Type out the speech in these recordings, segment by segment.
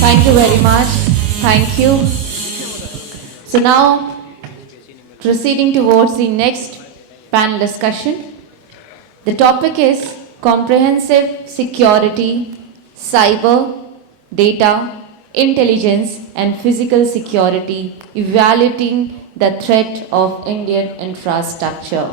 Thank you very much. Thank you. So now, proceeding towards the next panel discussion. The topic is comprehensive security, cyber, data, intelligence and physical security, evaluating the threat of Indian infrastructure.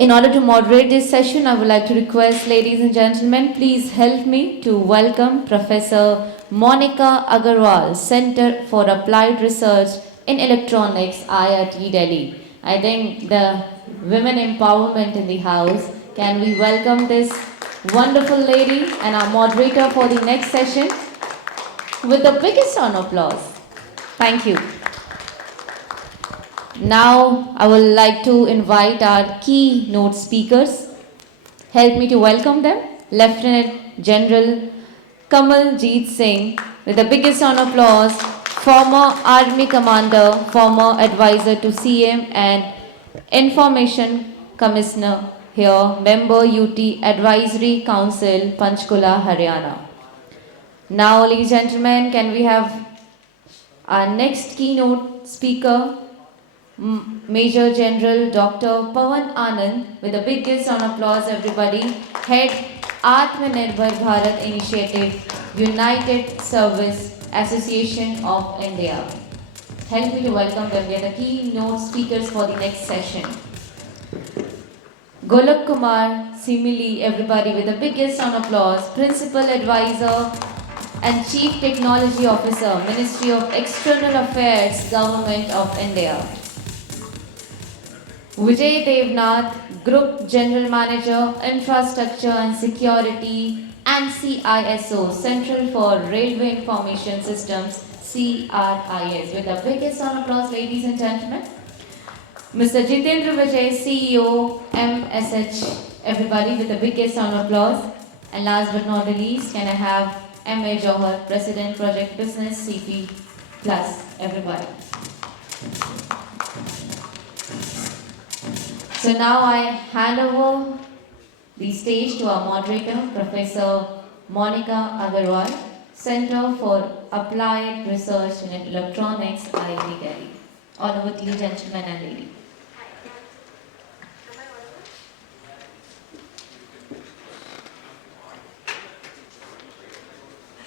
In order to moderate this session, I would like to request, ladies and gentlemen, please help me to welcome Professor Monika Aggarwal, Center for Applied Research in Electronics, IIT Delhi. I think the women empowerment in the house. Can we welcome this wonderful lady and our moderator for the next session with the biggest round of applause. Thank you. Now, I would like to invite our keynote speakers. Help me to welcome them. Lieutenant General Kamal Singh, with the biggest round of applause, former Army Commander, former advisor to CM and Information Commissioner here, member UT Advisory Council, Panchkula, Haryana. Now, ladies and gentlemen, can we have our next keynote speaker, Major General Dr. Pawan Anand, with the biggest round of applause, everybody, Head Atmanirbhar Bharat Initiative, United Service Association of India. Help me to welcome them. They are the keynote speakers for the next session. Golok Kumar, Simli, everybody, with the biggest round of applause, Principal Advisor and Chief Technology Officer, Ministry of External Affairs, Government of India. Vijay Devnath, Group General Manager, Infrastructure and Security and CISO, Central for Railway Information Systems, CRIS. With the biggest round of applause, ladies and gentlemen. Mr. Jitendra Vijay, CEO, MSH, everybody, with the biggest round of applause. And last but not the least, can I have MA Johar, President, Project Business, CP Plus, everybody. So now I hand over the stage to our moderator, Professor Monika Aggarwal, Center for Applied Research in Electronics, IIT Delhi. All over to you, gentlemen and ladies.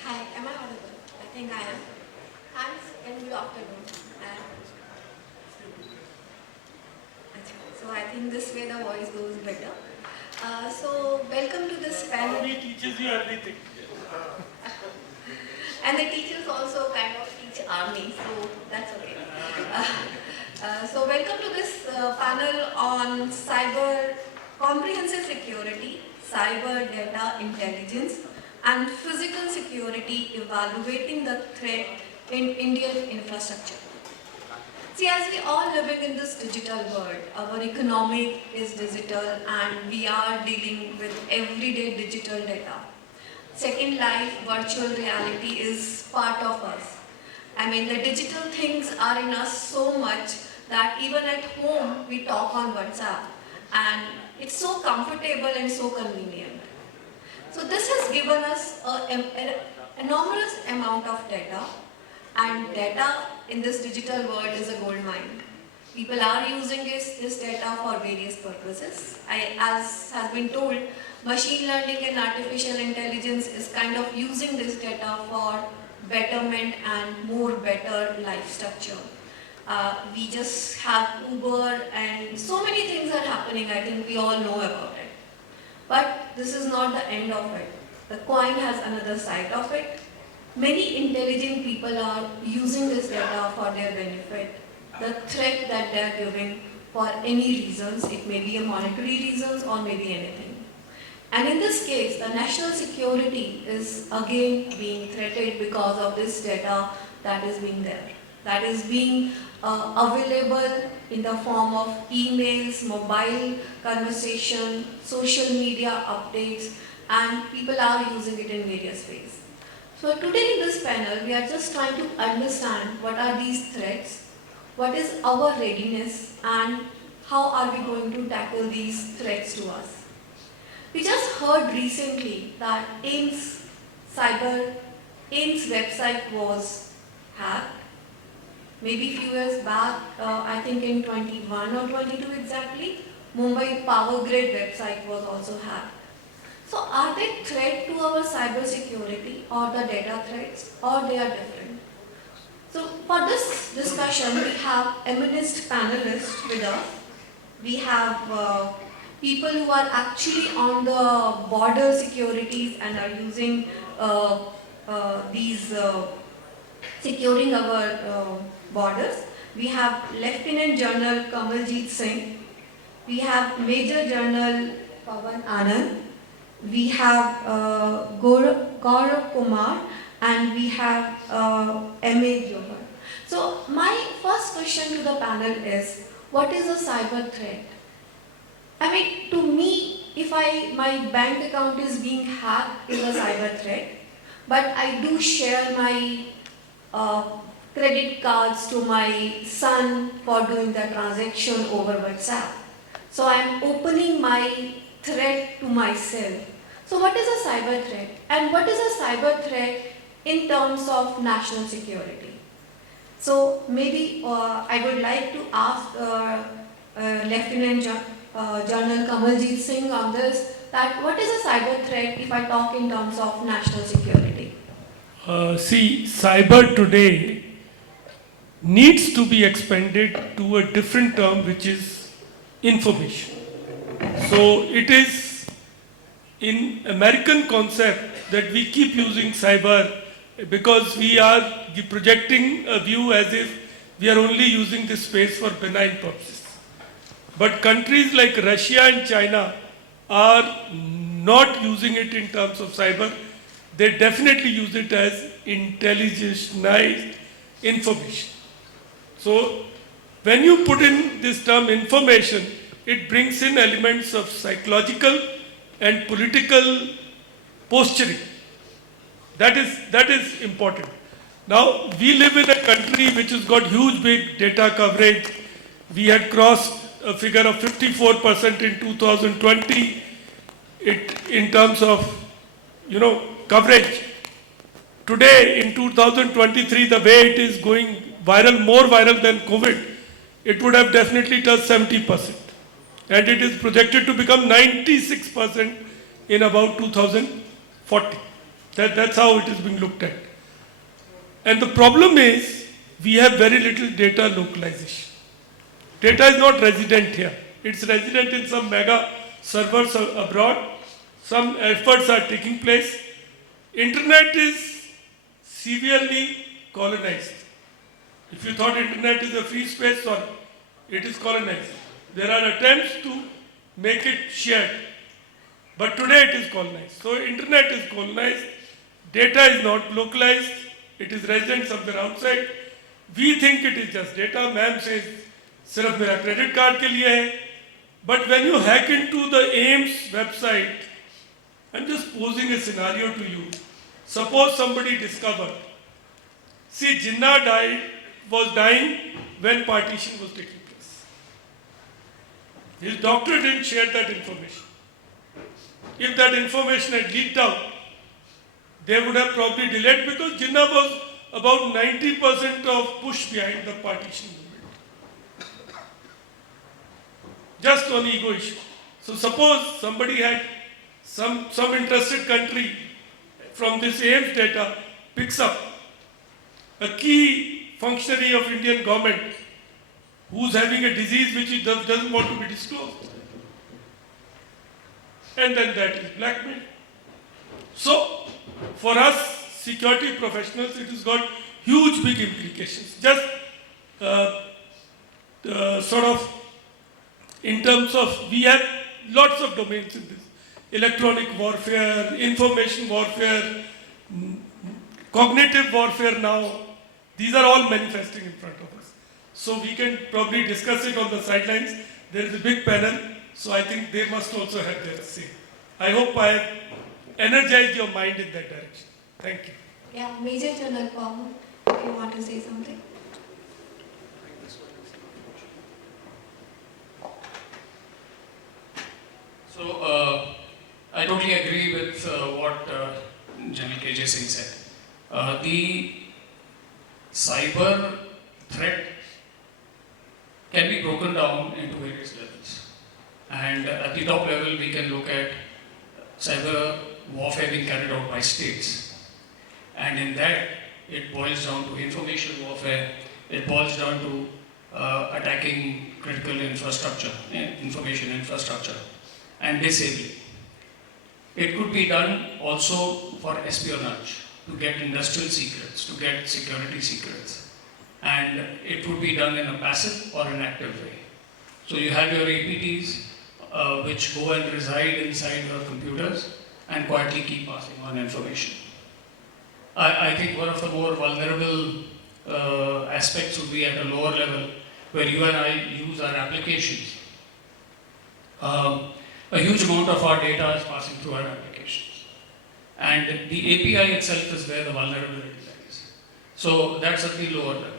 Hi, am I audible? I think I am. Thanks and good afternoon. So I think this way the voice goes better. So welcome to this panel. He teaches you everything. And the teachers also kind of teach army, so that's okay. So welcome to this panel on cyber comprehensive security, cyber data intelligence and physical security, evaluating the threat in Indian infrastructure. See, as we are living in this digital world, our economy is digital and we are dealing with everyday digital data. Second life, virtual reality is part of us. I mean, the digital things are in us so much that even at home we talk on WhatsApp and it's so comfortable and so convenient. So this has given us an enormous amount of data. And data in this digital world is a gold mine. People are using this data for various purposes. As has been told, machine learning and artificial intelligence is kind of using this data for betterment and more better life structure. We just have Uber and so many things are happening. I think we all know about it. But this is not the end of it. The coin has another side of it. Many intelligent people are using this data for their benefit. The threat that they are giving for any reasons, it may be a monetary reasons or maybe anything. And in this case, the national security is again being threatened because of this data that is being there. That is being available in the form of emails, mobile conversation, social media updates, and people are using it in various ways. So today in this panel, we are just trying to understand what are these threats, what is our readiness, and how are we going to tackle these threats to us. We just heard recently that AIMS cyber AIM's website was hacked. Maybe few years back, I think in 21 or 22 exactly, Mumbai Power Grid website was also hacked. So are they threat to our cyber security or the data threats, or they are different? So for this discussion, we have eminent panelists with us. We have people who are actually on the border securities and are using these securing our borders. We have Lieutenant General Kamal Singh. We have Major General Pawan Anand. We have Golok Kumar, and we have M.A. Johar. So my first question to the panel is, what is a cyber threat? I mean, to me, if my bank account is being hacked, is a cyber threat. But I do share my uh, credit cards to my son for doing the transaction over WhatsApp. So I am opening my threat to myself. So what is a cyber threat? And what is a cyber threat in terms of national security? So maybe I would like to ask General Kamaljeet Singh on this, that what is a cyber threat if I talk in terms of national security? See, cyber today needs to be expanded to a different term, which is information. So it is in American concept that we keep using cyber because we are projecting a view as if we are only using this space for benign purposes. But countries like Russia and China are not using it in terms of cyber. They definitely use it as intelligentized information. So when you put in this term information, it brings in elements of psychological and political posturing. That is important. Now, we live in a country which has got huge big data coverage. We had crossed a figure of 54% in 2020 in terms of, coverage. Today, in 2023, the way it is going viral, more viral than COVID, it would have definitely touched 70%. And it is projected to become 96% in about 2040. That's how it is being looked at. And the problem is, we have very little data localization. Data is not resident here. It's resident in some mega servers abroad. Some efforts are taking place. Internet is severely colonized. If you thought internet is a free space, sorry, it is colonized. There are attempts to make it shared, but today it is colonized. So internet is colonized, data is not localized, it is resident somewhere outside. We think it is just data. Ma'am says, "Sirf mera credit card ke liye hai." But when you hack into the AIMS website, I'm just posing a scenario to you. Suppose somebody discovered, see, Jinnah was dying when partition was taking place. His doctor didn't share that information. If that information had leaked out, they would have probably delayed, because Jinnah was about 90% of push behind the partition movement. Just on ego issue. So suppose somebody had some interested country from this AIMS data picks up a key functionary of Indian government who's having a disease which he doesn't want to be disclosed. And then that is blackmail. So, for us security professionals, it has got huge big implications. Just sort of in terms of, we have lots of domains in this. Electronic warfare, information warfare, cognitive warfare now. These are all manifesting in front of us. So we can probably discuss it on the sidelines. There is a big panel, so I think they must also have their say. I hope I have energized your mind in that direction. Thank you. Yeah, Major General Pawan, if you want to say something. So, I totally agree with what General KJ Singh said. The cyber threat can be broken down into various levels. And at the top level, we can look at cyber warfare being carried out by states. And in that, it boils down to information warfare, it boils down to attacking critical infrastructure, information infrastructure, and disabling. It could be done also for espionage, to get industrial secrets, to get security secrets. And it would be done in a passive or an active way. So you have your APTs, which go and reside inside your computers and quietly keep passing on information. I think one of the more vulnerable aspects would be at a lower level, where you and I use our applications. A huge amount of our data is passing through our applications. And the API itself is where the vulnerability lies. So that's at the lower level.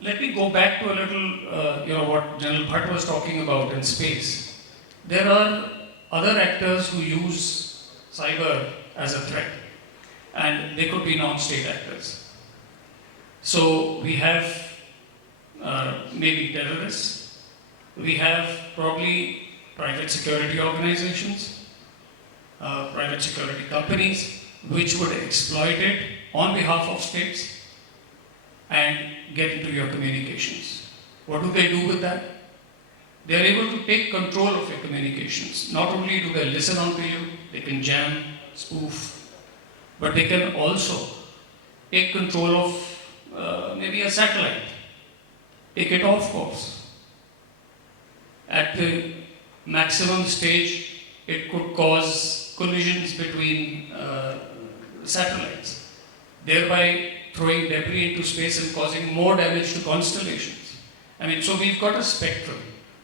Let me go back to a little, what General Bharat was talking about in space. There are other actors who use cyber as a threat, and they could be non-state actors. So we have maybe terrorists, we have probably private security organizations, private security companies, which would exploit it on behalf of states and get into your communications. What do they do with that? They are able to take control of your communications. Not only do they listen on to you, they can jam, spoof, but they can also take control of maybe a satellite, take it off course. At the maximum stage, it could cause collisions between satellites, thereby throwing debris into space and causing more damage to constellations. I mean, so we've got a spectrum.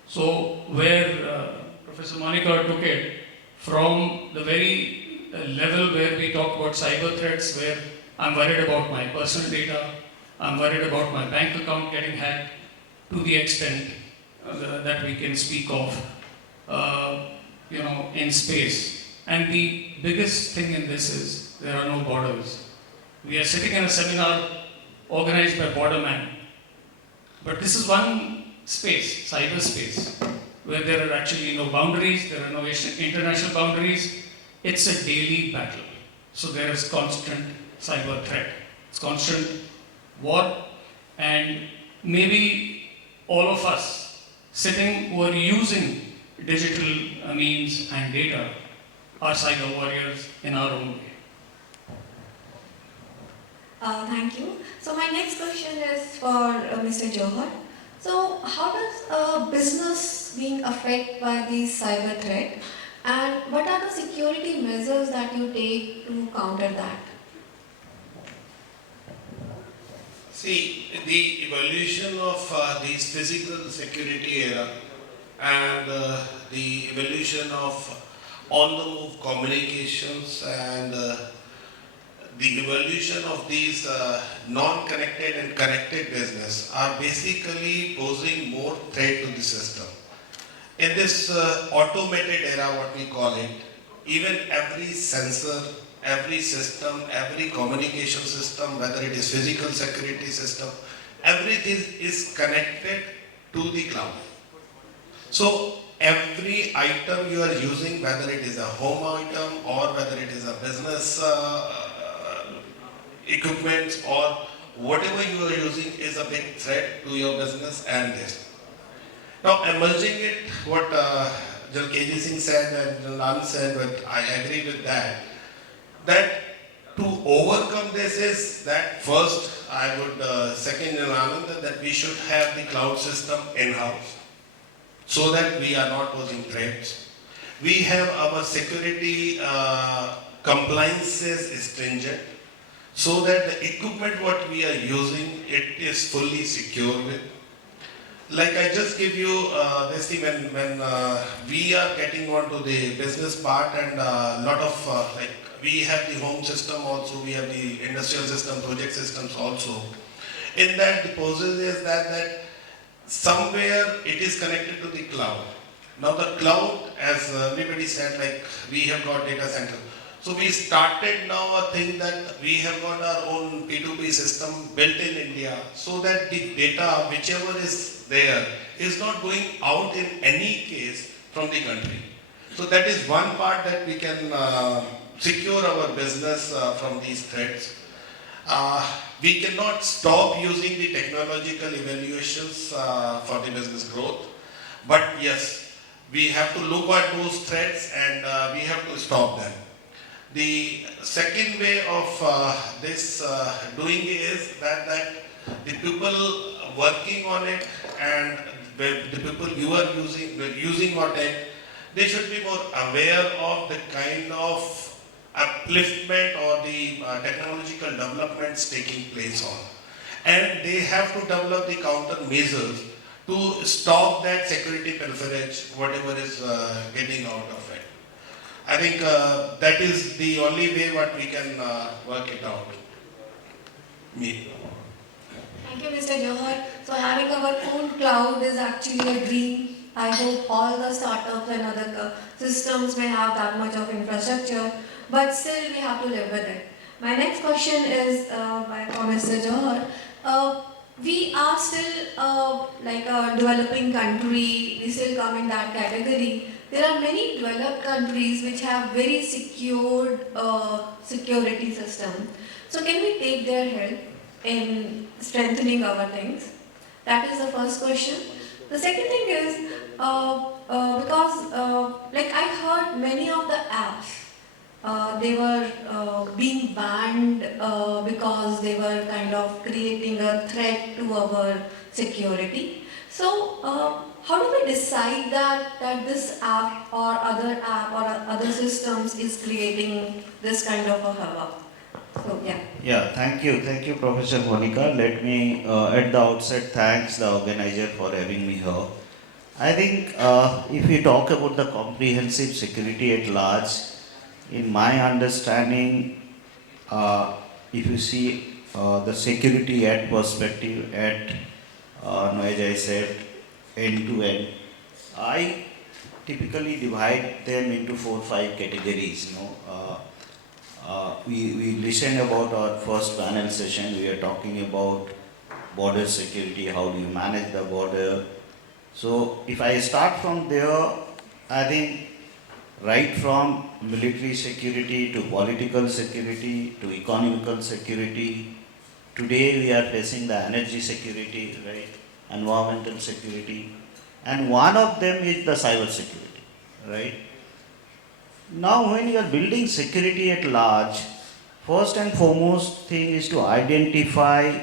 So where Professor Monika took it from the very level where we talk about cyber threats, where I'm worried about my personal data, I'm worried about my bank account getting hacked, to the extent that we can speak of, in space. And the biggest thing in this is there are no borders. We are sitting in a seminar organized by Borderman, but this is one space, cyberspace, where there are actually no boundaries, there are no international boundaries. It's a daily battle. So there is constant cyber threat. It's constant war, and maybe all of us sitting who are using digital means and data are cyber warriors in our own way. Thank you. So my next question is for Mr. Johar. So how does a business being affected by these cyber threat, and what are the security measures that you take to counter that? See, the evolution of these physical security era and the evolution of on-the-move communications and the evolution of these non-connected and connected business are basically posing more threat to the system. In this automated era, what we call it, even every sensor, every system, every communication system, whether it is physical security system, everything is connected to the cloud. So every item you are using, whether it is a home item or whether it is a business equipment or whatever you are using, is a big threat to your business and this. Now emerging it, what General KG Singh said and General Anand said, but I agree with that, that to overcome this is that first I would second General Anand that we should have the cloud system in-house so that we are not posing threats. We have our security compliances stringent, so that the equipment what we are using, it is fully secure with. Like I just give you this thing when we are getting onto the business part and lot of like we have the home system also, we have the industrial system, project systems also. In that the process is that somewhere it is connected to the cloud. Now the cloud, as everybody said, like we have got data center. So we started now a thing that we have got our own P2P system built in India, so that the data, whichever is there, is not going out in any case from the country. So that is one part that we can secure our business from these threats. We cannot stop using the technological evaluations for the business growth, but yes, we have to look at those threats and we have to stop them. The second way of this doing is that the people working on it and the people you are using on it, they should be more aware of the kind of upliftment or the technological developments taking place on. And they have to develop the countermeasures to stop that security pilferage, whatever is getting out of it. I think that is the only way what we can work it out. Me. Thank you, Mr. Johar. So having our own cloud is actually a dream. I hope all the startups and other systems may have that much of infrastructure, but still we have to live with it. My next question is for Mr. Johar. We are still like a developing country, we still come in that category. There are many developed countries which have very secured security system. So can we take their help in strengthening our things? That is the first question. The second thing is, because like I heard many of the apps, they were being banned because they were kind of creating a threat to our security. So how do we decide that this app or other systems is creating this kind of a havoc? So yeah. Yeah, thank you, Professor Monika. Let me at the outset thanks the organizer for having me here. I think if we talk about the comprehensive security at large, in my understanding, if you see the security at perspective at, as I said, end to end, I typically divide them into 4 or 5 categories. We listened about our first panel session. We are talking about border security. How do you manage the border? So if I start from there, I think right from military security to political security to economical security, today we are facing the energy security, right? Environmental security, and one of them is the cyber security, right? Now when you are building security at large, first and foremost thing is to identify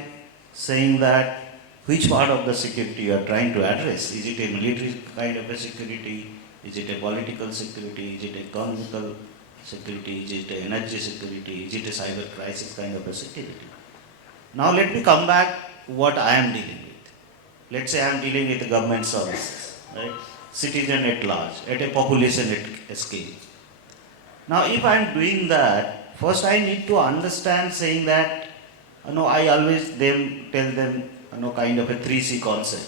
saying that which part of the security you are trying to address. Is it a military kind of a security? Is it a political security? Is it economical security? Is it a energy security? Is it a cyber crisis kind of a security? Now let me come back what I am dealing with. Let's say I am dealing with the government services, right? Citizen at large, at a population at scale. Now if I am doing that, first I need to understand saying that, I always tell them, kind of a 3C concept.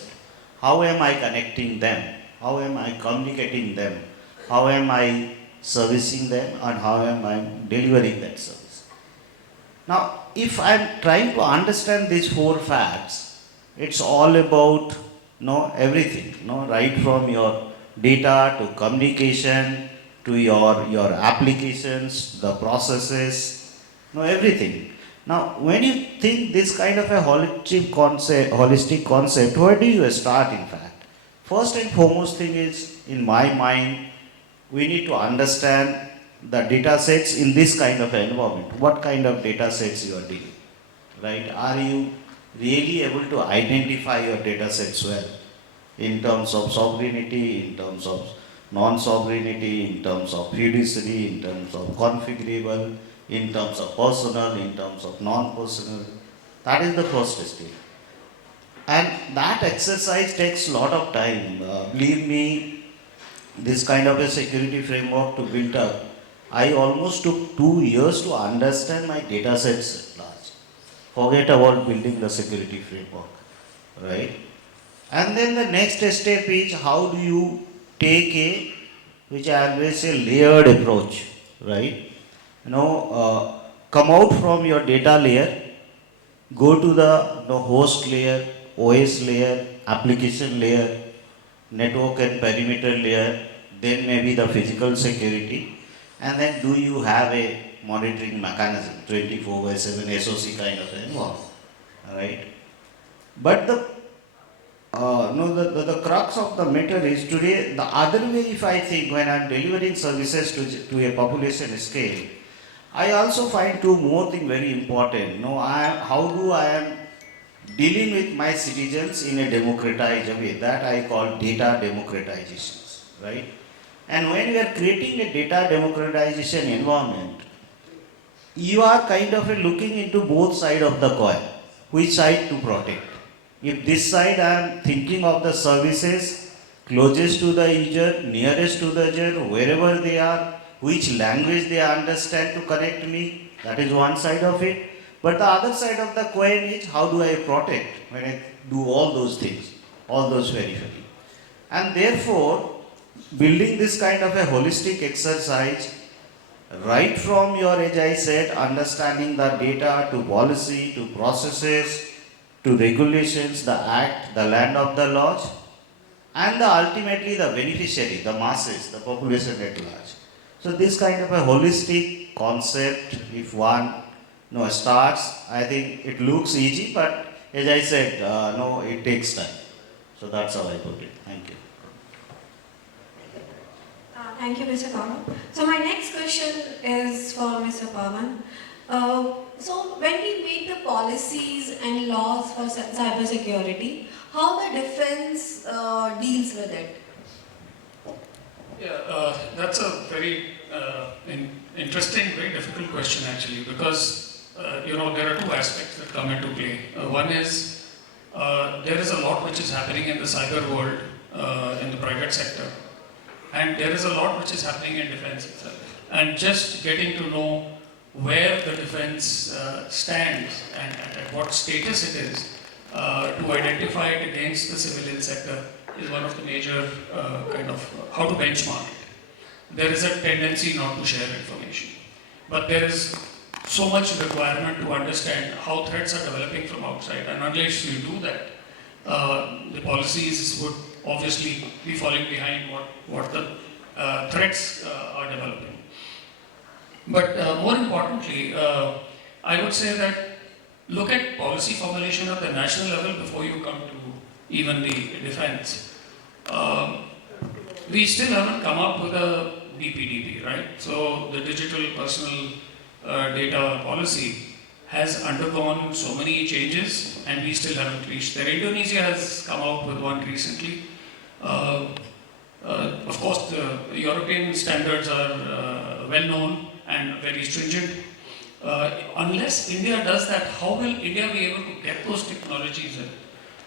How am I connecting them? How am I communicating them? How am I servicing them? And how am I delivering that service? Now, if I'm trying to understand these 4 facts, it's all about everything, right from your data to communication to your applications, the processes, everything. Now, when you think this kind of a holistic concept, where do you start in fact? First and foremost thing is, in my mind, we need to understand the data sets in this kind of environment. What kind of data sets you are dealing, right? Are you really able to identify your data sets well in terms of sovereignty, in terms of non-sovereignty, in terms of fiduciary, in terms of configurable, in terms of personal, in terms of non-personal? That is the first step. And that exercise takes a lot of time. Believe me, this kind of a security framework to build up, I almost took 2 years to understand my data sets at large. Forget about building the security framework, right? And then the next step is how do you take which I always say, layered approach, right? come out from your data layer, go to the host layer, OS layer, application layer, network and perimeter layer, then maybe the physical security, and then do you have a monitoring mechanism, 24/7 SOC kind of environment, right? But no, the crux of the matter is today, the other way if I think when I'm delivering services to a population scale, I also find two more things very important. How do I am dealing with my citizens in a democratized way, that I call data democratization, right? And when we are creating a data democratization environment, you are kind of looking into both sides of the coin, which side to protect. If this side I am thinking of the services closest to the user, nearest to the user, wherever they are, which language they understand to connect me, that is one side of it. But the other side of the coin is how do I protect when I do all those things, all those periphery. And therefore, building this kind of a holistic exercise, right from your, as I said, understanding the data to policy, to processes, to regulations, the act, the land of the laws, and ultimately the beneficiary, the masses, the population at large. So this kind of a holistic concept, if one starts, I think it looks easy, but as I said, it takes time. So that's how I put it. Thank you. Thank you, Mr. Kamal. So my next question is for Mr. Pawan. So when we make the policies and laws for cyber security, how the defense deals with it? Yeah, that's a very interesting, very difficult question actually, because there are two aspects that come into play. One is there is a lot which is happening in the cyber world, in the private sector, and there is a lot which is happening in defense itself. And just getting to know where the defense stands and at what status it is to identify it against the civilian sector is one of the major how to benchmark it. There is a tendency not to share information, but there is so much requirement to understand how threats are developing from outside, and unless you do that, the policies would obviously be falling behind what the threats are developing. But more importantly, I would say that look at policy formulation at the national level before you come to even the defense. We still haven't come up with a DPDP, right? So the digital personal data policy has undergone so many changes and we still haven't reached there. Indonesia has come out with one recently. Of course, the European standards are well known and very stringent. Unless India does that, how will India be able to get those technologies in?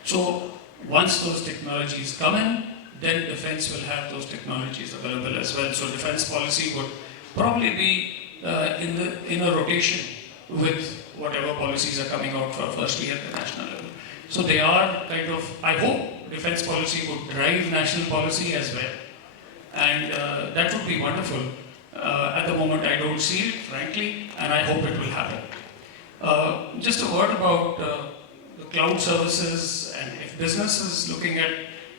So once those technologies come in, then defense will have those technologies available as well. So defense policy would probably be in a rotation with whatever policies are coming out for firstly at the national level. So they are I hope defense policy would drive national policy as well. And that would be wonderful. At the moment I don't see it, frankly, and I hope it will happen. Just a word about the cloud services, and if business is looking at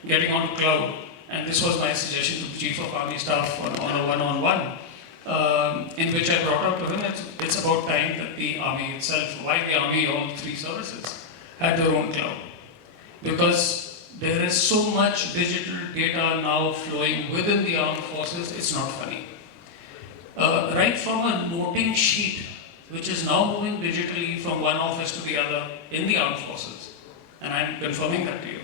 getting on cloud, and this was my suggestion to the Chief of Army Staff on a one-on-one, in which I brought up to him, it's about time that the Army itself, why the Army, all three services, had their own cloud. Because there is so much digital data now flowing within the armed forces, it's not funny. Right from a noting sheet, which is now moving digitally from one office to the other in the armed forces, and I'm confirming that to you,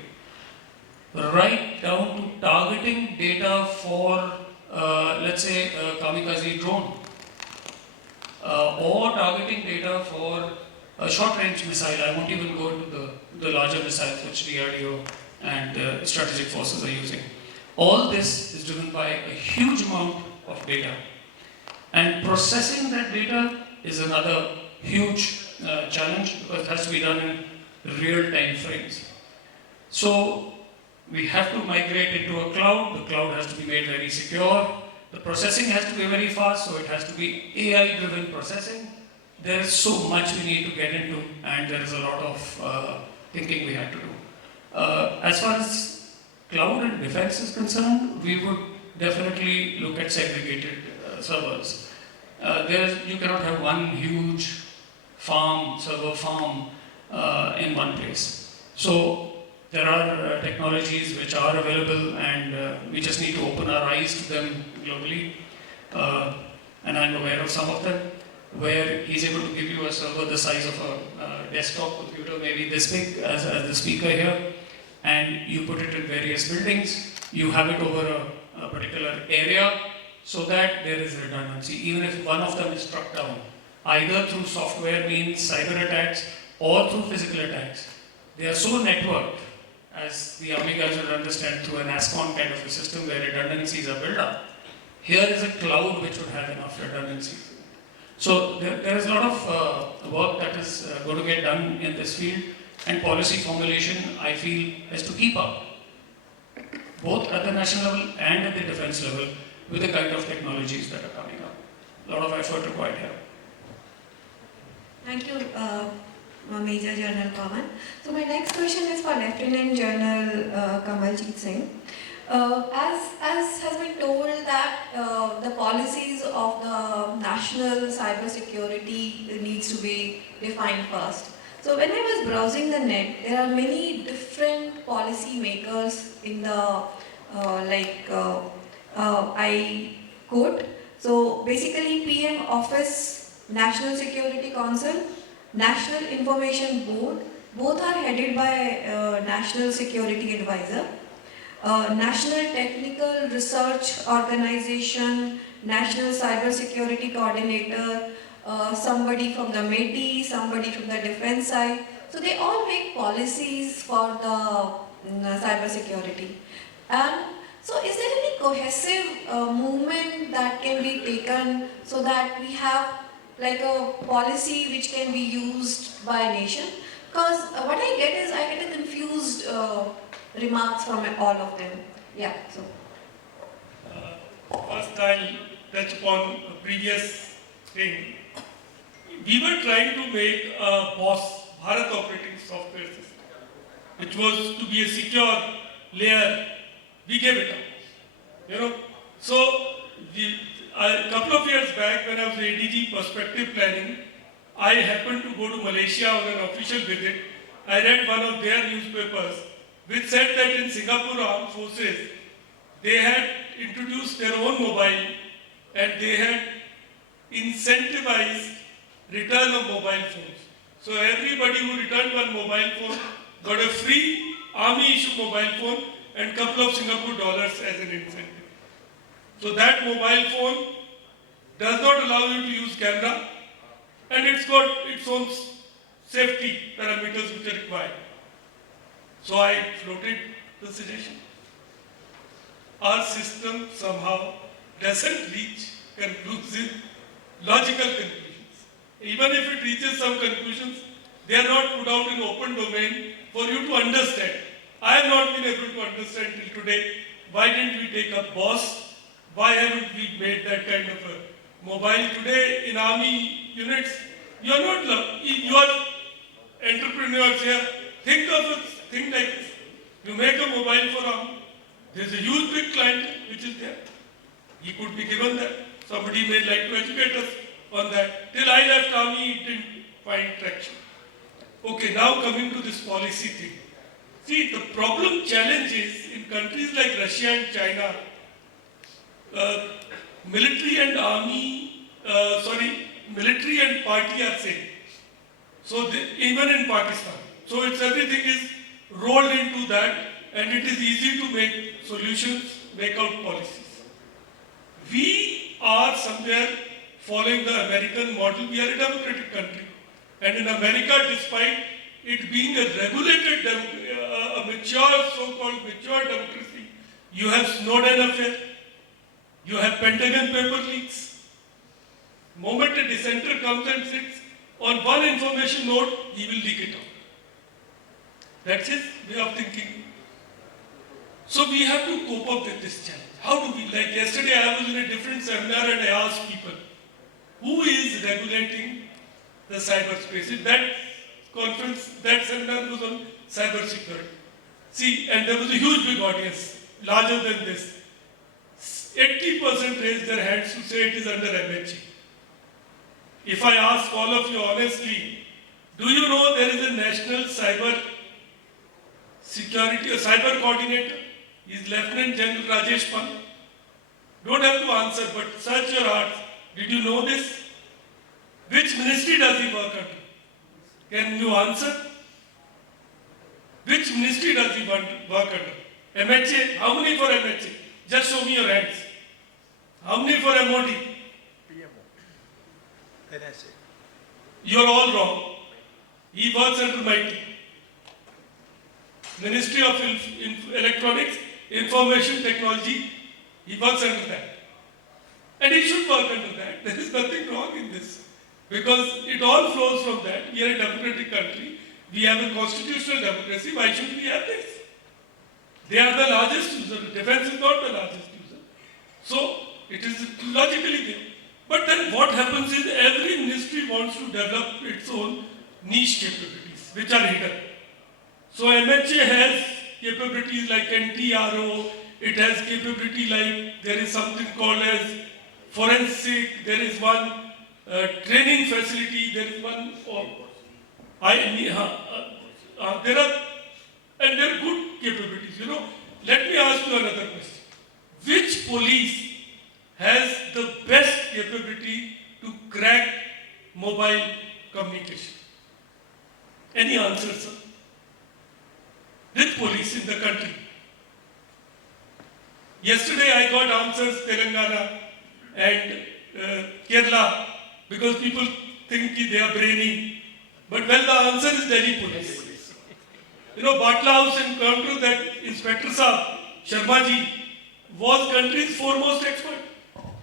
right down to targeting data for, let's say, a kamikaze drone, or targeting data for a short-range missile. I won't even go into the larger missiles which DRDO and strategic forces are using. All this is driven by a huge amount of data. And processing that data is another huge challenge, because it has to be done in real time frames. So we have to migrate into a cloud. The cloud has to be made very secure. The The processing has to be very fast, so it has to be AI-driven processing. There is so much we need to get into, and there is a lot of thinking we have to do. As far as cloud and defense is concerned, we would definitely look at segregated servers. You cannot have one huge server farm in one place. So there are technologies which are available, and we just need to open our eyes to them globally. And I'm aware of some of them, where he's able to give you a server the size of a desktop computer, maybe this big as the speaker here, and you put it in various buildings, you have it over a particular area, so that there is redundancy. Even if one of them is struck down, either through software means cyber attacks or through physical attacks, they are so networked, as the army guys would understand, through an ASCON kind of a system where redundancies are built up. Here is a cloud which would have enough redundancies. So there is a lot of work that is going to get done in this field, and policy formulation, I feel, has to keep up, both at the national level and at the defense level, with the kind of technologies that are coming up. A lot of effort required here. Thank you, Major General Pawan. So my next question is for Lieutenant General Kamal Singh. As has been told that the policies of the national cyber security needs to be defined first. So when I was browsing the net, there are many different policy makers in the I quote. So basically PM Office, National Security Council, National Information Board, both are headed by National Security Advisor. National Technical Research Organization, National Cyber Security Coordinator, somebody from the MIDI, somebody from the defense side. So they all make policies for the cyber security. And so is there any cohesive movement that can be taken so that we have like a policy which can be used by a nation? Because what I get is I get a confused remarks from all of them. Yeah, so. First I'll touch upon a previous thing. We were trying to make a BOSS, Bharat operating software system, which was to be a secure layer. We gave it up. So a couple of years back when I was ADG Perspective Planning, I happened to go to Malaysia on an official visit. I read one of their newspapers which said that in Singapore Armed Forces, they had introduced their own mobile and they had incentivized return of mobile phones. So everybody who returned one mobile phone got a free army issue mobile phone and couple of Singapore dollars as an incentive. So that mobile phone does not allow you to use camera, and it's got its own safety parameters which are required. So I floated the suggestion. Our system somehow doesn't reach conclusive, logical conclusions. Even if it reaches some conclusions, they are not put out in open domain for you to understand. I have not been able to understand till today, why didn't we take up BOSS? Why haven't we made that kind of a mobile? Today in army units, you are not, you are entrepreneurs here. Think of a thing like this. You make a mobile for army. There's a huge big client which is there. He could be given that. Somebody may like to educate us on that. Till I left army, it didn't find traction. Okay, now coming to this policy thing. See, the problem challenge is in countries like Russia and China, military and party are same. So even in Pakistan. So it's everything is rolled into that, and it is easy to make solutions, make out policies. We are somewhere following the American model. We are a democratic country. And in America, despite it being a regulated, a mature, so-called mature democracy, you have Snowden affair, you have Pentagon paper leaks. Moment a dissenter comes and sits on one information node, he will leak it out. That's his way of thinking. So we have to cope up with this challenge. How do we, like yesterday I was in a different seminar and I asked people, who is regulating the cyberspace? In that conference, that seminar was on cyber security. See, and there was a huge big audience, larger than this. 80% raised their hands to say it is under MHA. If I ask all of you honestly, do you know there is a national cyber security, a cyber coordinator? He is Lieutenant General Rajesh Pant. Don't have to answer, but search your hearts. Did you know this? Which ministry does he work under? Can you answer? Which ministry does he work under? MHA? How many for MHA? Just show me your hands. How many for MOD? NSA. You are all wrong. He works under my team. Ministry of Electronics, Information Technology, he works under that. And he should work under that. There is nothing wrong in this. Because it all flows from that. We are a democratic country. We have a constitutional democracy. Why should we have this? They are the largest user. Defense is not the largest user. So it is logically there. But then what happens is every ministry wants to develop its own niche capabilities, which are hidden. So MHA has capabilities like NTRO, it has capability like there is something called as forensic, there is one training facility, there is one there are good capabilities. Let me ask you another question. Which police has the best capability to crack mobile communication? Any answer, sir? Which police in the country? Yesterday I got answers Telangana and Kerala because people think they are brainy. But well, the answer is Delhi police. Batla House encounter that Inspector Saab, Sharma ji, was country's foremost expert.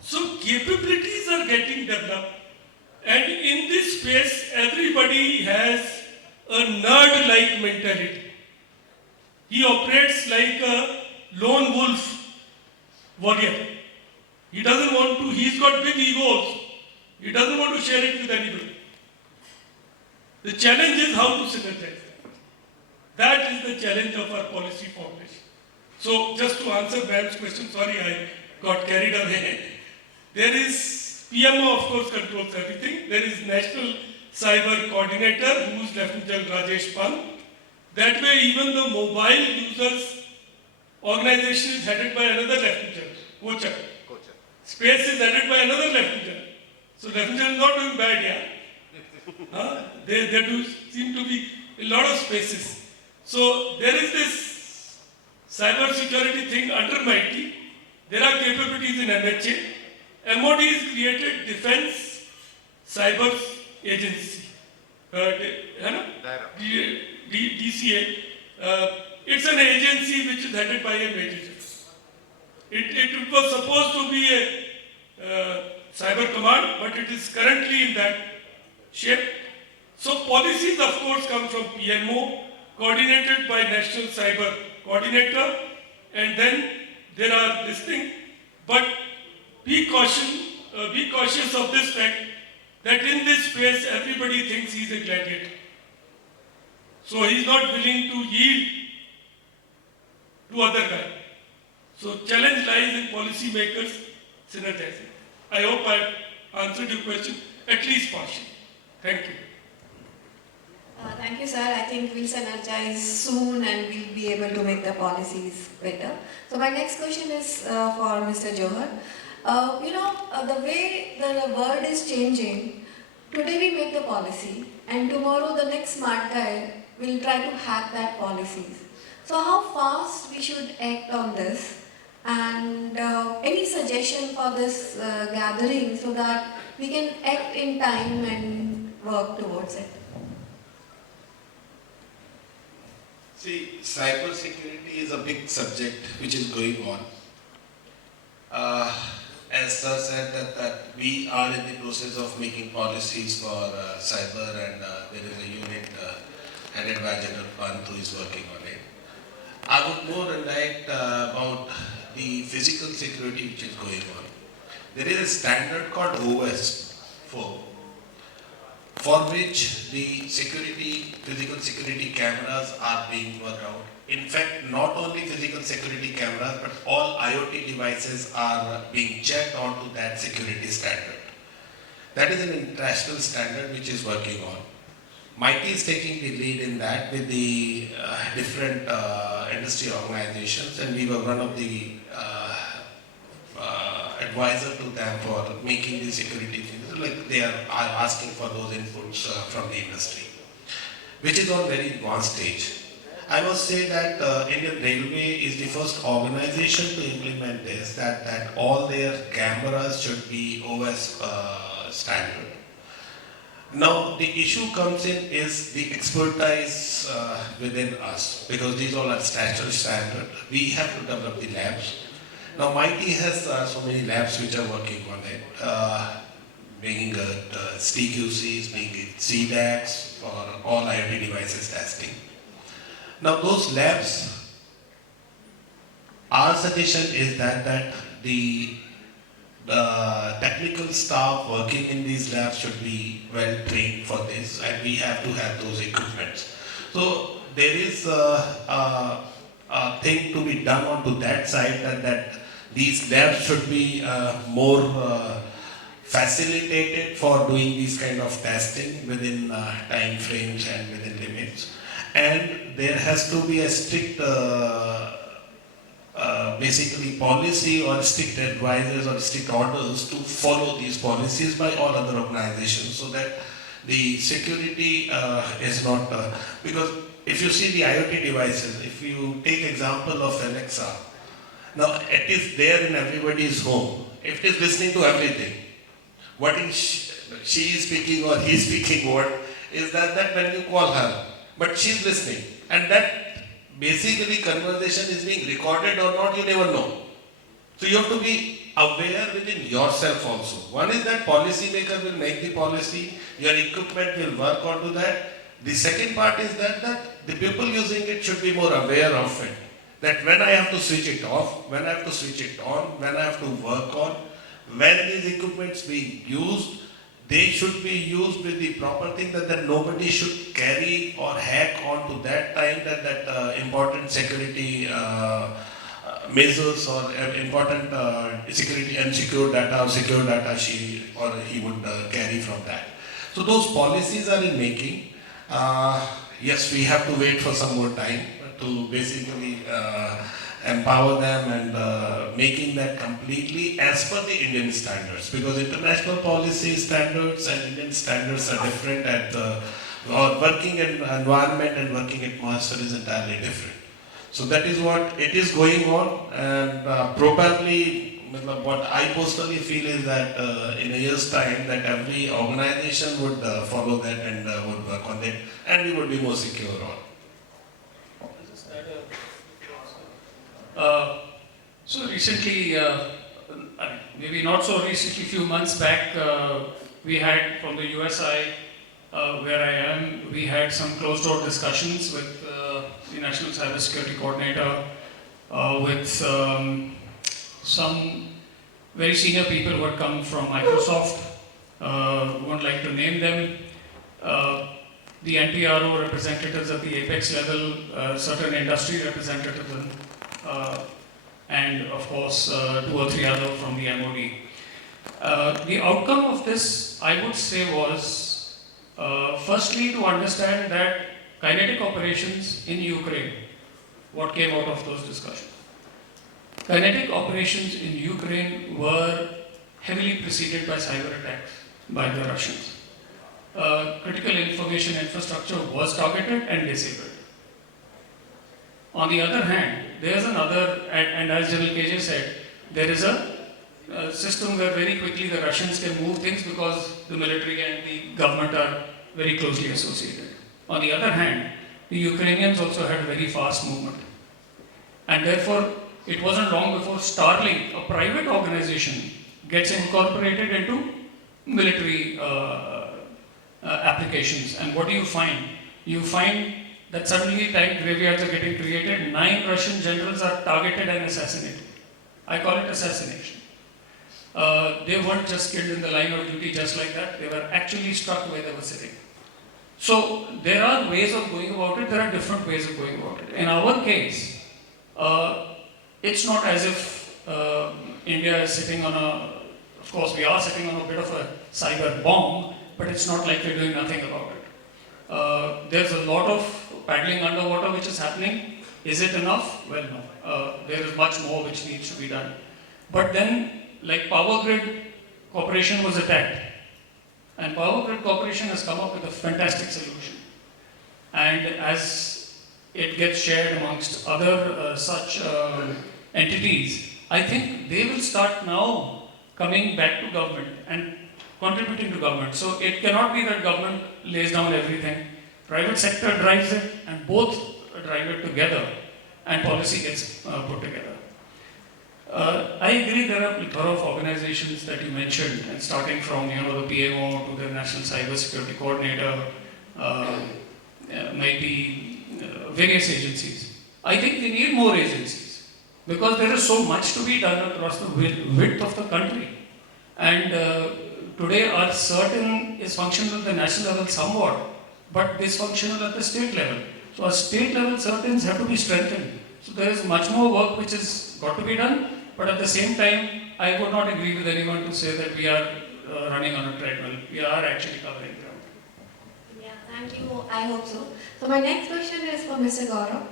So capabilities are getting developed. And in this space, everybody has a nerd-like mentality. He operates like a lone wolf warrior. He doesn't want to, he's got big ego also. He doesn't want to share it with anybody. The challenge is how to synergize. That is the challenge of our policy formulation. So just to answer Bam's question, sorry I got carried away. There is PMO, of course, controls everything. There is National Cyber Coordinator, who is Lieutenant General Rajesh Pant. That way, even the mobile users organization is headed by another Lieutenant General, Kocha. Space is headed by another Lieutenant General. So Lieutenant General is not doing bad, yeah. There do seem to be a lot of spaces. So there is this cyber security thing under my team. There are capabilities in MHA. MOD is created Defense Cyber Agency. DCA. It's an agency which is headed by a major general. It was supposed to be a cyber command, but it is currently in that shape. So policies, of course, come from PMO, coordinated by National Cyber Coordinator, and then there are this thing. But be cautious of this fact that in this space everybody thinks he's a gladiator. So he's not willing to yield to other guy. So challenge lies in policy makers synergizing. I hope I've answered your question at least partially. Thank you. Thank you, sir. I think we'll synergize soon and we'll be able to make the policies better. So my next question is for Mr. Johar. The way the world is changing, today we make the policy and tomorrow the next smart guy will try to hack that policies. So how fast we should act on this, and any suggestion for this gathering so that we can act in time and work towards it? See, cyber security is a big subject which is going on. As sir said that we are in the process of making policies for cyber, and there is a unit headed by General Pant who is working on it. I would more enlighten about the physical security which is going on. There is a standard called OS for which the security, physical security cameras are being worked out. In fact, not only physical security cameras, but all IoT devices are being checked onto that security standard. That is an international standard which is working on. MIT is taking the lead in that with the different industry organizations, and we were one of the advisor to them for making the security things. Like they are asking for those inputs from the industry, which is on very advanced stage. I must say that Indian Railway is the first organization to implement this, that all their cameras should be OS standard. Now the issue comes in is the expertise within us, because these all are statutory standard. We have to develop the labs. Now MIT has so many labs which are working on it, being it STQCs, being it CDACs for all IoT devices testing. Now those labs, our suggestion is that the technical staff working in these labs should be well trained for this, and we have to have those equipments. So there is a thing to be done onto that side, that these labs should be more facilitated for doing these kind of testing within time frames and within limits. And there has to be a strict basically policy or strict advisors or strict orders to follow these policies by all other organizations, so that the security is not, because if you see the IoT devices, if you take example of Alexa, now it is there in everybody's home. It is listening to everything. What is she is speaking or he is speaking, what is that when you call her, but she is listening, and that basically conversation is being recorded or not, you never know. So you have to be aware within yourself also. One is that policy maker will make the policy, your equipment will work onto that. The second part is that the people using it should be more aware of it. That when I have to switch it off, when I have to switch it on, when I have to work on, when these equipments being used, they should be used with the proper thing, that nobody should carry or hack onto that time that important security measures or important security and secure data or secure data she or he would carry from that. So those policies are in making. Yes, we have to wait for some more time to basically empower them and making that completely as per the Indian standards, because international policy standards and Indian standards are different at the working environment and working atmosphere is entirely different. So that is what it is going on, and probably what I personally feel is that in a year's time that every organization would follow that and would work on it, and we would be more secure on. So recently, maybe not so recently, few months back, we had from the USI, where I am, we had some closed-door discussions with the National Cybersecurity Coordinator, with some very senior people who had come from Microsoft. Won't like to name them. The NPRO representatives at the apex level, certain industry representatives, and of course 2 or 3 other from the MOD. The outcome of this, I would say, was firstly to understand that kinetic operations in Ukraine, what came out of those discussions. Kinetic operations in Ukraine were heavily preceded by cyber attacks by the Russians. Critical information infrastructure was targeted and disabled. On the other hand, there is another, and as General KJ said, there is a system where very quickly the Russians can move things because the military and the government are very closely associated. On the other hand, the Ukrainians also had very fast movement. And therefore, it wasn't long before Starlink, a private organization, gets incorporated into military applications. And what do you find? You find that suddenly time graveyards are getting created. 9 Russian generals are targeted and assassinated. I call it assassination. They weren't just killed in the line of duty just like that, they were actually struck where they were sitting. So there are ways of going about it, there are different ways of going about it. In our case, it's not as if India is sitting on of course we are sitting on a bit of a cyber bomb, but it's not like we're doing nothing about it. There's a lot of paddling underwater which is happening. Is it enough? Well, no. There is much more which needs to be done. But then, like Power Grid Corporation was attacked, and Power Grid Corporation has come up with a fantastic solution. And as it gets shared amongst other such entities, I think they will start now coming back to government and contributing to government. So it cannot be that government lays down everything. Private sector drives it, and both drive it together, and policy gets put together. I agree there are a lot of organizations that you mentioned, and starting from the PMO to the National Cyber Security Coordinator, maybe various agencies. I think we need more agencies because there is so much to be done across the width of the country. And today our CERT is functional at the national level somewhat, but dysfunctional at the state level. So our state level CERTs have to be strengthened. So there is much more work which has got to be done, but at the same time, I would not agree with anyone to say that we are running on a treadmill. We are actually covering ground. Yeah, thank you. I hope so. So my next question is for Mr. Gaurav.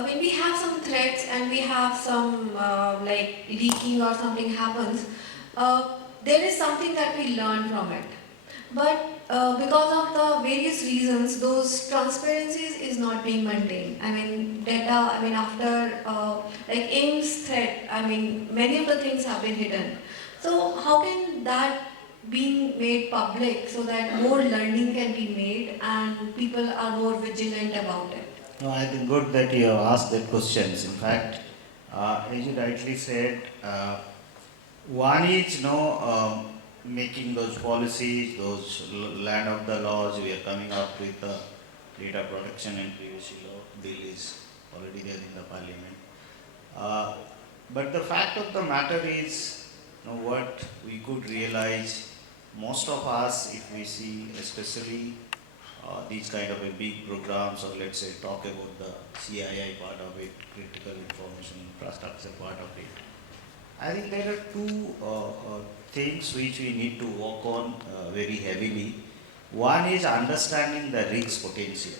When we have some threats and we have some like leaking or something happens, there is something that we learn from it. But because of the various reasons, those transparencies is not being maintained. I mean, data, after like AIM's threat, many of the things have been hidden. So how can that be made public so that more learning can be made and people are more vigilant about it? No, I think good that you have asked that questions. In fact, as you rightly said, one is making those policies, those land of the laws. We are coming up with the data protection and privacy law. Bill is already there in the parliament. But the fact of the matter is, what we could realize, most of us, if we see especially these kind of a big programs, or let's say talk about the CII part of it, critical information infrastructure part of it, I think there are two things which we need to work on very heavily. One is understanding the risk potential.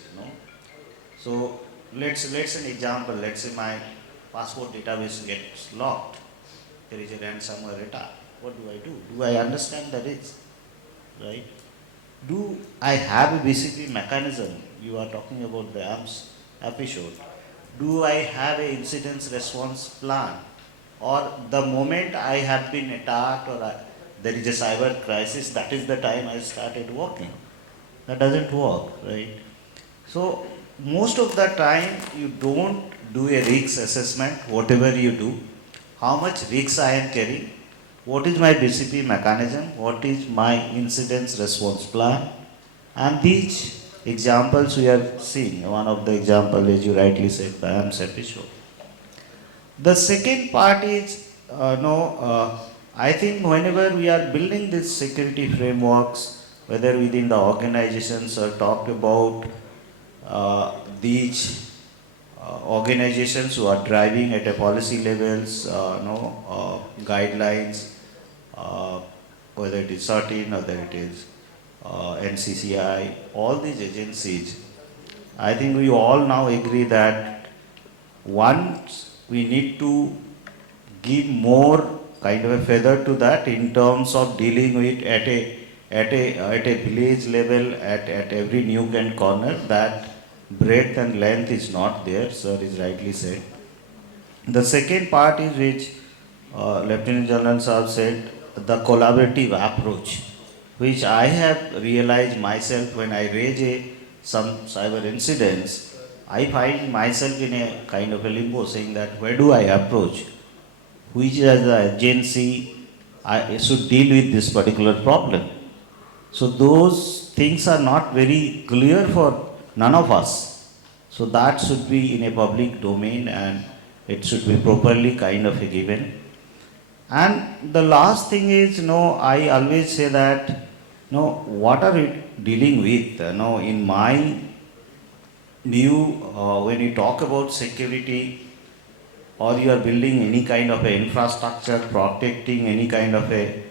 So let's an example. Let's say my passport database gets locked. There is a ransomware attack. What do? Do I understand the risk? Right? Do I have a BCP mechanism? You are talking about the AMS episode. Do I have an incident response plan? Or the moment I have been attacked or there is a cyber crisis, that is the time I started working. That doesn't work, right? So most of the time you don't do a risk assessment, whatever you do. How much risk I am carrying? What is my BCP mechanism? What is my incident response plan? And these examples we are seeing. One of the examples, as you rightly said, the AMS episode. The second part is, I think whenever we are building these security frameworks, whether within the organizations or talk about these organizations who are driving at a policy levels, guidelines, whether it is certain, whether it is NCCI, all these agencies, I think we all now agree that once we need to give more kind of a feather to that in terms of dealing with at a village level, at every nook and corner. That breadth and length is not there, sir is rightly said. The second part is which Lieutenant General Saab said, the collaborative approach, which I have realized myself when I raise some cyber incidents. I find myself in a kind of a limbo, saying that where do I approach? Which as the agency I should deal with this particular problem? So those things are not very clear for none of us. So that should be in a public domain and it should be properly kind of a given. And the last thing is, I always say that, what are we dealing with? In my view, when you talk about security, or you are building any kind of a infrastructure, protecting any kind of a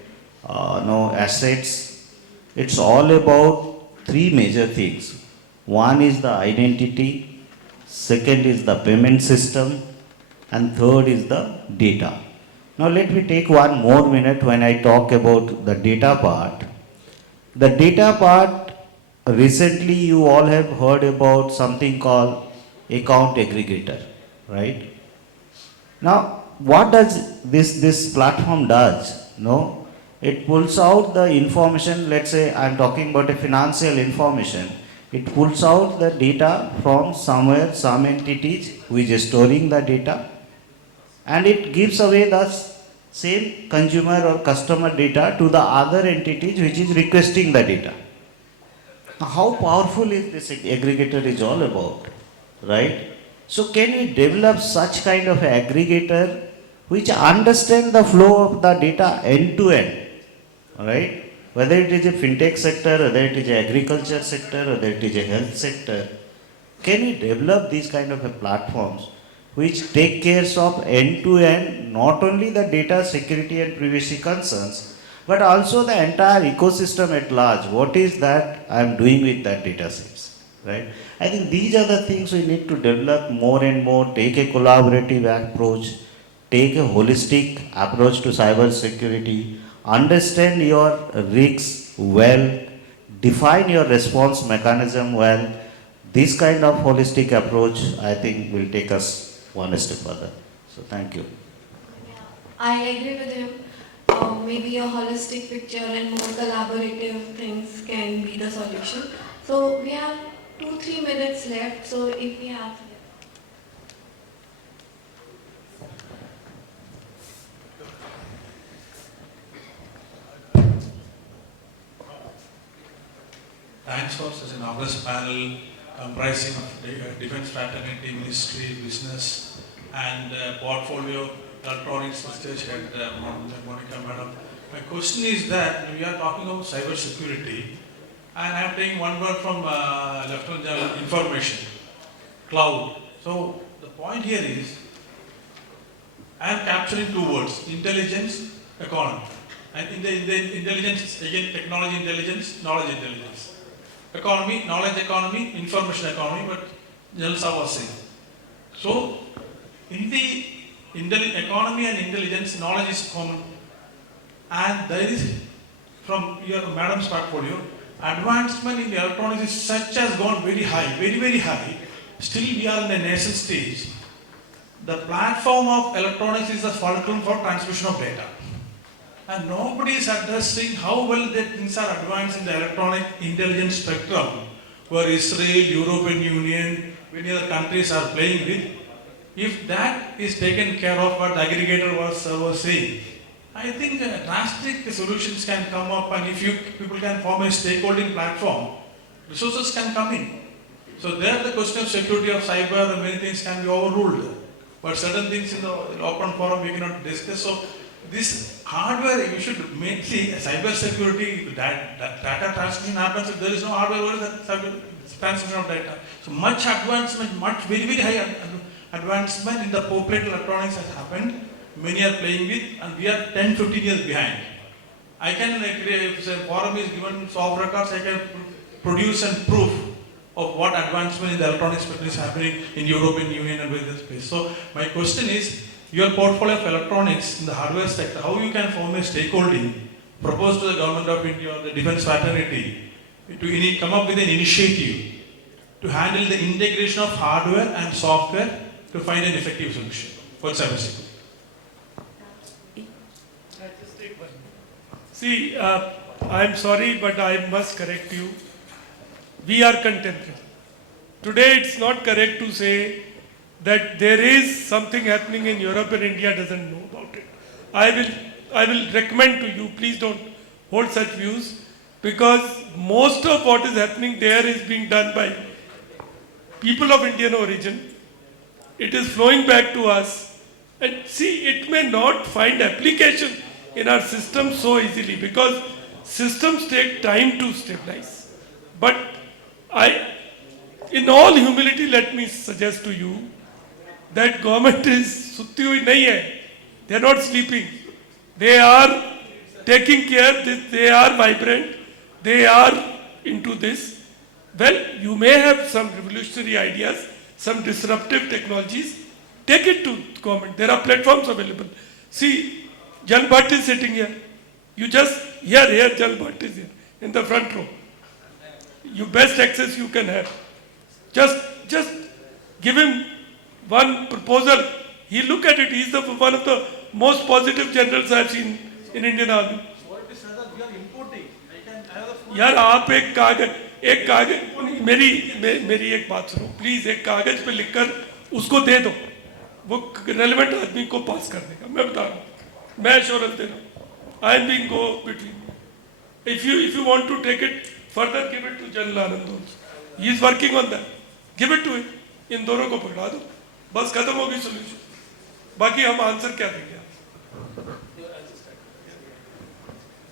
assets, it's all about three major things. One is the identity, second is the payment system, and third is the data. Now let me take one more minute when I talk about the data part. The data part, recently you all have heard about something called account aggregator, right? Now, what does this platform does? No, it pulls out the information. Let's say I'm talking about a financial information. It pulls out the data from somewhere, some entities which is storing the data, and it gives away the same consumer or customer data to the other entities which is requesting the data. Now, how powerful is this aggregator is all about, right? So can we develop such kind of aggregator which understand the flow of the data end to end, right? Whether it is a fintech sector, whether it is a agriculture sector, whether it is a health sector, can we develop these kind of a platforms which take care of end to end not only the data security and privacy concerns, but also the entire ecosystem at large. What is that I am doing with that data sets, right? I think these are the things we need to develop more and more, take a collaborative approach, take a holistic approach to cyber security, understand your risks well, define your response mechanism well. This kind of holistic approach, I think, will take us one step further. So thank you. I agree with him. Maybe a holistic picture and more collaborative things can be the solution. So we have 2-3 minutes left. So if we have. Thanks for such an august panel comprising of defense fraternity, ministry, business, and portfolio electronics research and Monika madam. My question is that we are talking about cyber security, and I am taking one word from Lieutenant General, information, cloud. So the point here is, I am capturing two words: intelligence, economy. And in the intelligence, again, technology intelligence, knowledge intelligence. Economy, knowledge economy, information economy, but Jalsa was saying. So, in the economy and intelligence, knowledge is common. And there is, from your madam's portfolio, advancement in the electronics is such has gone very high, very, very high. Still we are in the nascent stage. The platform of electronics is the fulcrum for transmission of data. And nobody is addressing how well the things are advanced in the electronic intelligence spectrum, where Israel, European Union, many other countries are playing with. If that is taken care of, what the aggregator was saying, I think drastic solutions can come up, and if people can form a stakeholding platform, resources can come in. So there the question of security of cyber and many things can be overruled. But certain things in the open forum we cannot discuss. So this hardware, you should see cyber security, data transmission happens. If there is no hardware, what is the transmission of data? So much advancement, very, very high advancement in the populated electronics has happened. Many are playing with, and we are 10-15 years behind. I can, if a forum is given soft records, I can produce and proof of what advancement in the electronics spectrum is happening in European Union and various space. So my question is, your portfolio of electronics in the hardware sector, how you can form a stakeholding, propose to the government of India or the defense fraternity to come up with an initiative to handle the integration of hardware and software to find an effective solution for cybersecurity. See, I'm sorry, but I must correct you. We are contemporary. Today it's not correct to say that there is something happening in Europe and India doesn't know about it. I will recommend to you, please don't hold such views, because most of what is happening there is being done by people of Indian origin. It is flowing back to us. And see, it may not find application in our system so easily because systems take time to stabilize. But in all humility, let me suggest to you that government is sutti hui nahi hai. They are not sleeping. They are taking care. They are vibrant. They are into this. Well, you may have some revolutionary ideas, some disruptive technologies. Take it to government. There are platforms available. See, Jal Bhatt is sitting here. You just, here, Jal Bhatt is here, in the front row. You best access you can have. Just give him one proposal. He look at it. He's one of the most positive generals I've seen in Indian Army. यार आप एक कागज मेरी एक बात सुनो please एक कागज पे लिखकर उसको दे दो वो रेलेवेंट आदमी को पास कर देगा मैं बता रहा हूँ मैं एश्योरेंस दे रहा हूँ I am being go between if you want to take it further give it to general Anand also he is working on that give it to him इन दोनों को पकड़ा दो बस खत्म होगी सोल्यूशन बाकी हम आंसर क्या देंगे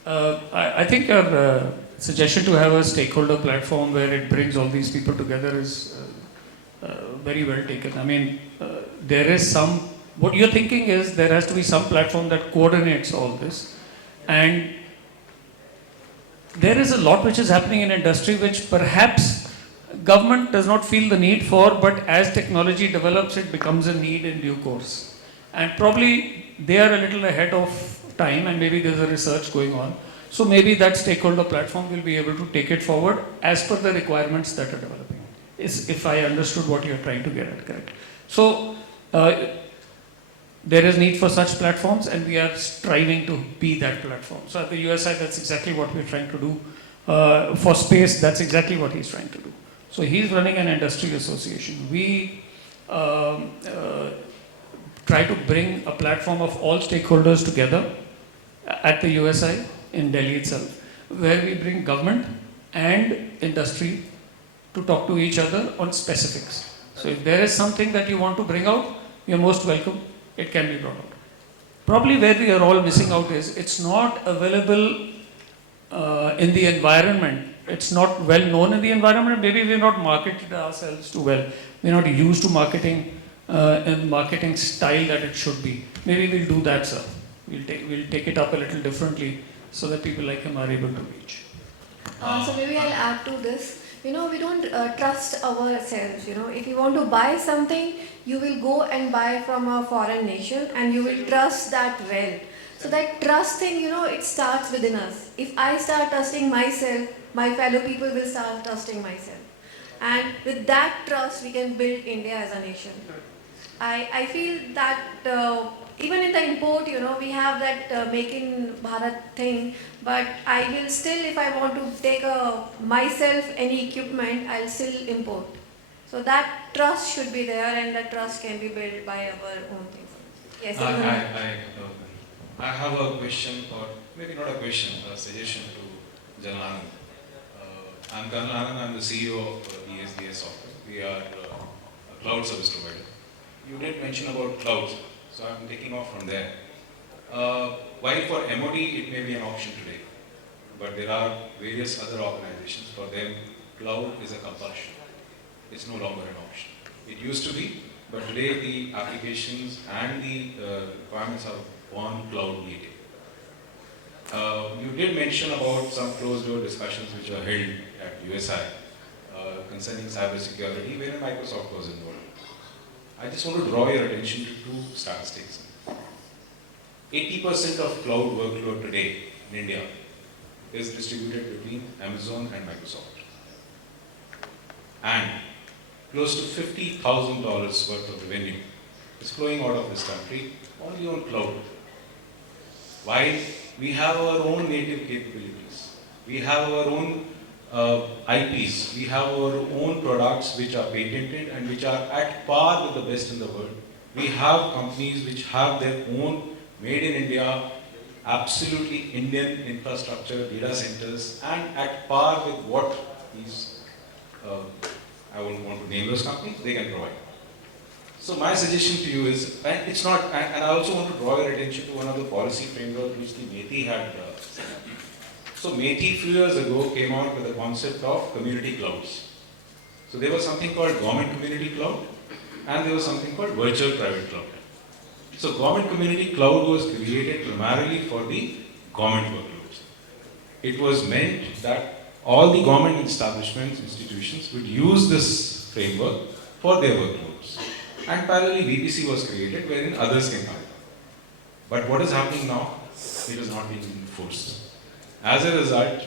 I think your suggestion to have a stakeholder platform where it brings all these people together is very well taken. I mean, there is what you're thinking is there has to be some platform that coordinates all this. And there is a lot which is happening in industry which perhaps government does not feel the need for, but as technology develops, it becomes a need in due course. And probably they are a little ahead of time and maybe there's a research going on. So maybe that stakeholder platform will be able to take it forward as per the requirements that are developing. If I understood what you're trying to get at, correct. So there is need for such platforms and we are striving to be that platform. So at the USI, that's exactly what we're trying to do. For space, that's exactly what he's trying to do. So he's running an industry association. We try to bring a platform of all stakeholders together at the USI in Delhi itself, where we bring government and industry to talk to each other on specifics. So if there is something that you want to bring out, you're most welcome, it can be brought out. Probably where we are all missing out is it's not available in the environment. It's not well known in the environment. Maybe we're not marketed ourselves too well. We're not used to marketing in marketing style that it should be. Maybe we'll do that, sir. We'll take it up a little differently so that people like him are able to reach. So maybe I'll add to this. We don't trust ourselves. If you want to buy something, you will go and buy from a foreign nation and you will trust that well. So that trust thing, it starts within us. If I start trusting myself, my fellow people will start trusting myself. And with that trust, we can build India as a nation. I feel that even in the import, we have that Make in Bharat thing, but I will still, if I want to take myself any equipment, I'll still import. So that trust should be there and that trust can be built by our own things. Yes, I have a question, or maybe not a question, a suggestion to General Anand. I'm Colonel Anand, I'm the CEO of ESDS Software. We are a cloud service provider. You did mention about clouds, so I'm taking off from there. While for MOD it may be an option today, but there are various other organizations, for them cloud is a compulsion. It's no longer an option. It used to be, but today the applications and the requirements are on cloud native. You did mention about some closed door discussions which were held at USI concerning cyber security, where Microsoft was involved. I just want to draw your attention to two statistics. 80% of cloud workload today in India is distributed between Amazon and Microsoft. And close to $50,000 worth of revenue is flowing out of this country only on cloud. While we have our own native capabilities, we have our own IPs, we have our own products which are patented and which are at par with the best in the world. We have companies which have their own made in India absolutely Indian infrastructure, data centers, and at par with what these, I won't want to name those companies, they can provide. So my suggestion to you is, and it's not, and I also want to draw your attention to one of the policy framework which the MeitY had set up. So MeitY few years ago came out with the concept of community clouds. So there was something called government community cloud, and there was something called virtual private cloud. So government community cloud was created primarily for the government workloads. It was meant that all the government establishments, institutions would use this framework for their workloads. And parallelly VPC was created wherein others can come. But what is happening now? It is not being enforced. As a result,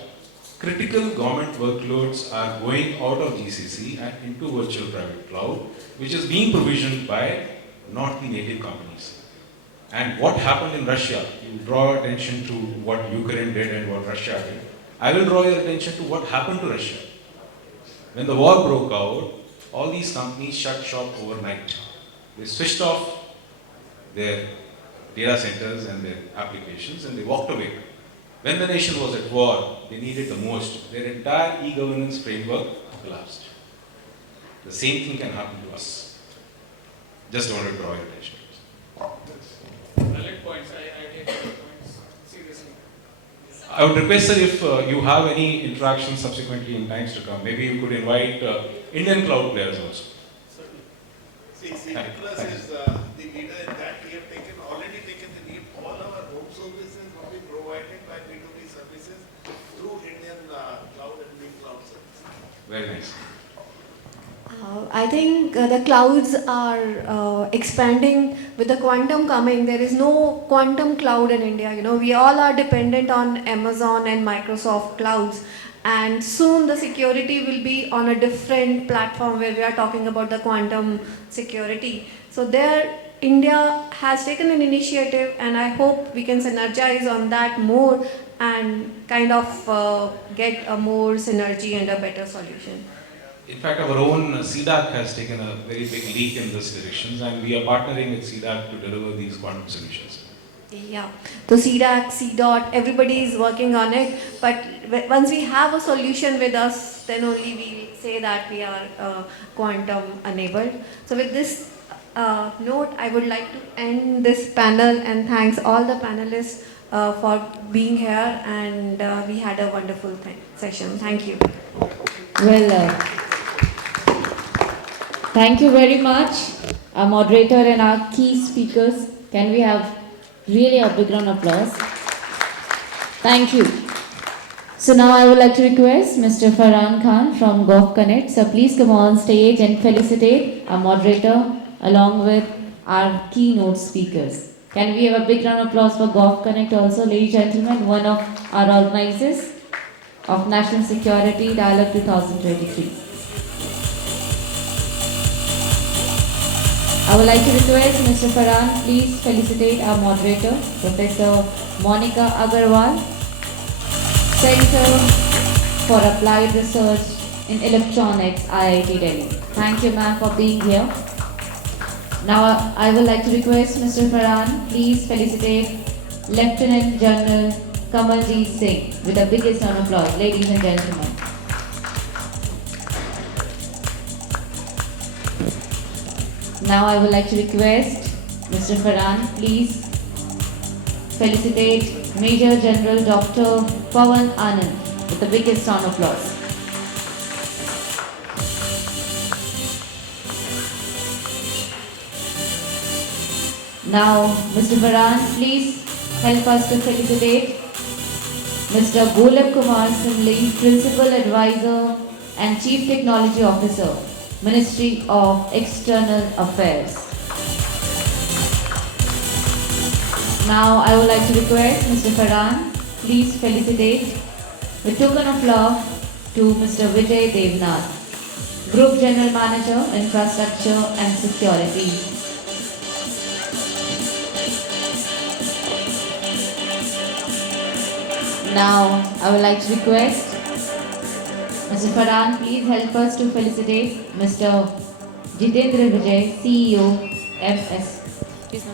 critical government workloads are going out of GCC and into virtual private cloud, which is being provisioned by not the native companies. And what happened in Russia, you draw attention to what Ukraine did and what Russia did. I will draw your attention to what happened to Russia. When the war broke out, all these companies shut shop overnight. They switched off their data centers and their applications and they walked away. When the nation was at war, they needed the most. Their entire e-governance framework collapsed. The same thing can happen to us. Just wanted to draw your attention. Valid points. I take your points seriously. I would request, sir, if you have any interaction subsequently in times to come, maybe you could invite Indian cloud players also. See, Plus is the leader in that we have already taken the lead. All our home services will be provided by B2B services through Indian cloud and big cloud services. Very nice. I think the clouds are expanding with the quantum coming. There is no quantum cloud in India. You know, we all are dependent on Amazon and Microsoft clouds. And soon the security will be on a different platform where we are talking about the quantum security. So there, India has taken an initiative, and I hope we can synergize on that more and kind of get a more synergy and a better solution. In fact, our own CDAC has taken a very big leap in this direction, and we are partnering with CDAC to deliver these quantum solutions. Yeah, so CDAC, CDOT, everybody is working on it, but once we have a solution with us, then only we say that we are quantum enabled. So with this note, I would like to end this panel and thanks all the panelists for being here, and we had a wonderful session. Thank you. Well, thank you very much, our moderator and our key speakers. Can we have really a big round of applause? Thank you. So now I would like to request Mr. Farhan Khan from Golf Connect. So please come on stage and felicitate our moderator along with our keynote speakers. Can we have a big round of applause for Golf Connect also, ladies and gentlemen, one of our organizers of National Security Dialogue 2023. I would like to request Mr. Farhan, please felicitate our moderator, Professor Monika Aggarwal, Center for Applied Research in Electronics, IIT Delhi. Thank you, ma'am, for being here. Now, I would like to request Mr. Farhan, please felicitate Lieutenant General Kamal Singh with the biggest round of applause, ladies and gentlemen. Now I would like to request Mr. Farhan, please felicitate Major General Dr. Pawan Anand with the biggest round of applause. Now, Mr. Farhan, please help us to felicitate Mr. Golok Kumar Simli, Principal Advisor and Chief Technology Officer, Ministry of External Affairs. Now I would like to request Mr. Farhan, please felicitate with token of love to Mr. Vijay Devnath, Group General Manager, Infrastructure and Security. Now I would like to request Mr. Farhan, please help us to felicitate Mr. Jitendra Vijay, CEO, FS. Please,